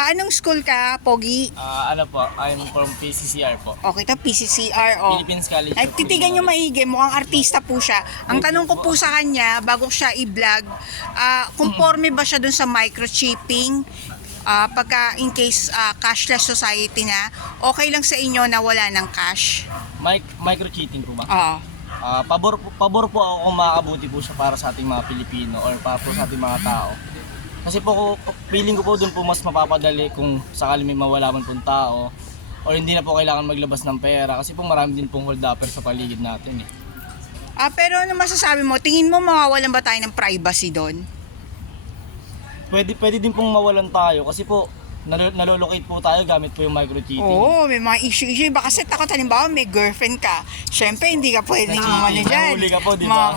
Anong school ka, Pogi? Ano po, I'm from PCCR po. Okay, ito PCCR. Oh. Philippines College Ay, of titigan nyo maigi, mukhang artista po siya. Ang tanong ko po sa kanya, bago siya i-vlog, conforme ba siya dun sa microchipping? Pagka in case cashless society na, okay lang sa inyo na wala ng cash? Micro-cheating po ba? Oo. Pabor po ako kung makakabuti po siya para sa ating mga Pilipino or para po sa ating mga tao. Kasi po, feeling ko po dun po mas mapapadali kung sakali may mawala man pong tao or hindi na po kailangan maglabas ng pera kasi po marami din pong hold-upper sa paligid natin eh. Pero ano masasabi mo, tingin mo mawawalan ba tayo ng privacy doon? Pwede din pong mawalan tayo kasi po nalolocate po tayo gamit po yung micro-cheating. Oo, may mga issue. Baka kasi takot, halimbawa may girlfriend ka. Siyempre, hindi ka pwedeng ano dyan. Mahuli ka po, di ba?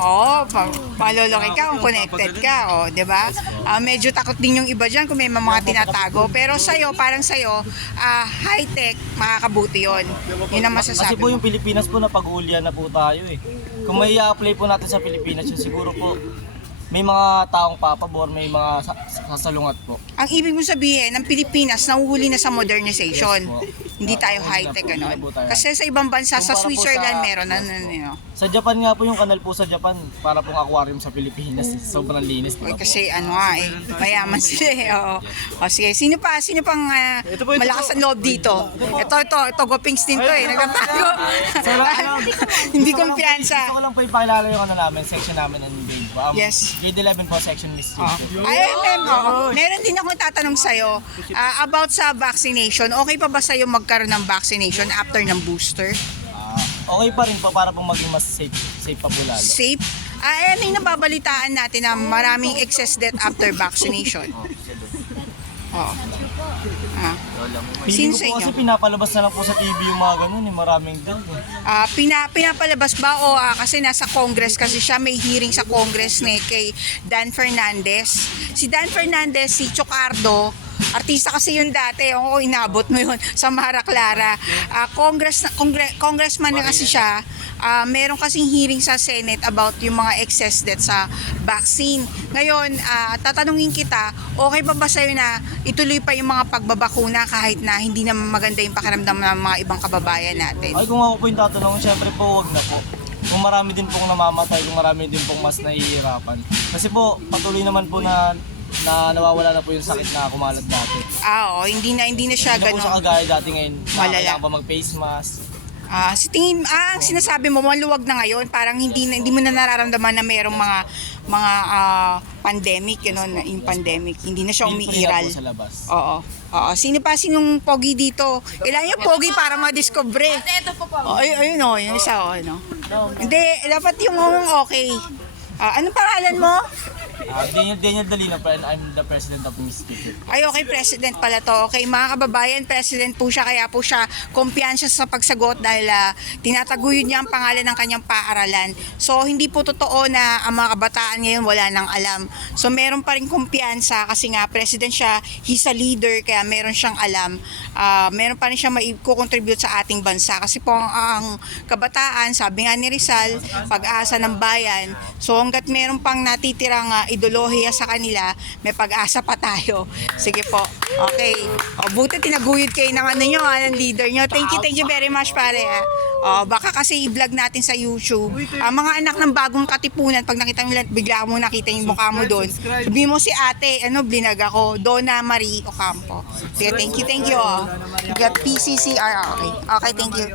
Malolokay ka kung connected ka. Di ba? Medyo takot din yung iba dyan kung may mga tinatago. Pero sa'yo, parang sa'yo, high-tech, makakabuti yun. Yun ang masasabi Kasi po mo. yung Pilipinas po napag-uulyan na po tayo eh. Kung may i-apply po natin sa Pilipinas yun, siguro po may mga taong papabor, may mga sasalungat po. Ang ibig mo sabihin, ng Pilipinas, nahuhuli na sa modernization. Yes po. Hindi tayo high-tech, Hindi na ano. po tayo. Kasi sa ibang bansa, sa Kumpara po Switzerland, sa- meron na. Sa Japan nga po yung kanal po sa Japan, para pong aquarium sa Pilipinas. Sobrang linis, di Uy, ba po? kasi ano nga eh, mayaman sila eh. Oo. O sige, sino pang malakas ang loob dito? Ito, gopings din to eh, nagtatago. Hindi kumpiyansa. Gusto ko lang po ipakilala yung ano namin, section namin ng grade po. Yes. Grade 11 po, section Miss Oh. Meron din akong tatanong sa'yo about sa vaccination. Okay pa ba sa'yo magkaroon ng vaccination after ng booster? Okay pa rin po para pong maging mas safe pa po lalo. Safe? Ano yung nababalitaan natin na maraming excess death after vaccination? Oo. Feeling Sino sa ko po inyo? kasi pinapalabas na lang po sa TV yung mga ganun eh, maraming death eh. Pinapalabas ba o kasi nasa Congress kasi siya, may hearing sa Congress ni kay Dan Fernandez. Si Dan Fernandez, si Chocardo, artista kasi yun dati, inabot mo yun sa Mara Clara. Congressman na kasi siya. Meron kasing hearing sa Senate about yung mga excess death sa vaccine. Ngayon, tatanungin kita, okay pa ba sa'yo na ituloy pa yung mga pagbabakuna kahit na hindi na maganda yung pakiramdam ng mga ibang kababayan natin? Ay kung ako po yung tatanungin, syempre po wag na po. Kung marami din pong namamatay, kung marami din pong mas nahihirapan. Kasi po, patuloy naman po na nawawala na po yung sakit na kumalat dati. Hindi na siya Hindi na po ganun. sa kagaya dati ngayon, Malala. kailangan pa mag-face mask. Ang sinasabi mo, maluwag na ngayon, parang hindi mo na nararamdaman na mayroong mga pandemic, yung pandemic. Hindi na siya Feel free na umiiral. po sa labas. Oo. Sinong pogi dito? Kailangan yung pogi para ma-discover. Ito po po. Ayun yung isa, ano. Hindi, dapat yung okay. Anong pangalan mo? Daniel Dalino po, and I'm the president of Miss People. Ay, okay, president pala to. Okay, mga kababayan, president po siya, kaya po siya kumpiyansya sa pagsagot dahil tinataguyod niya ang pangalan ng kanyang paaralan. So, hindi po totoo na ang mga kabataan ngayon wala nang alam. So, meron pa rin kumpiyansa kasi nga, president siya, he's a leader, kaya meron siyang alam. Meron pa rin siya mai-contribute sa ating bansa. Kasi po, ang kabataan, sabi nga ni Rizal, pag-asa ng bayan. So, hanggat meron pang natitirang ideolohiya sa kanila, may pag-asa pa tayo. Sige po. Okay. Buti tinaguyod kayo ng ng leader nyo. Thank you very much, pare. Baka kasi i-vlog natin sa YouTube. Mga anak ng bagong katipunan, pag nakita mo, bigla mo nakita yung mukha mo doon. Sabihin mo si ate, blinag ako, Donna Marie Ocampo. Sige, thank you. PCCR, okay. Okay, thank you.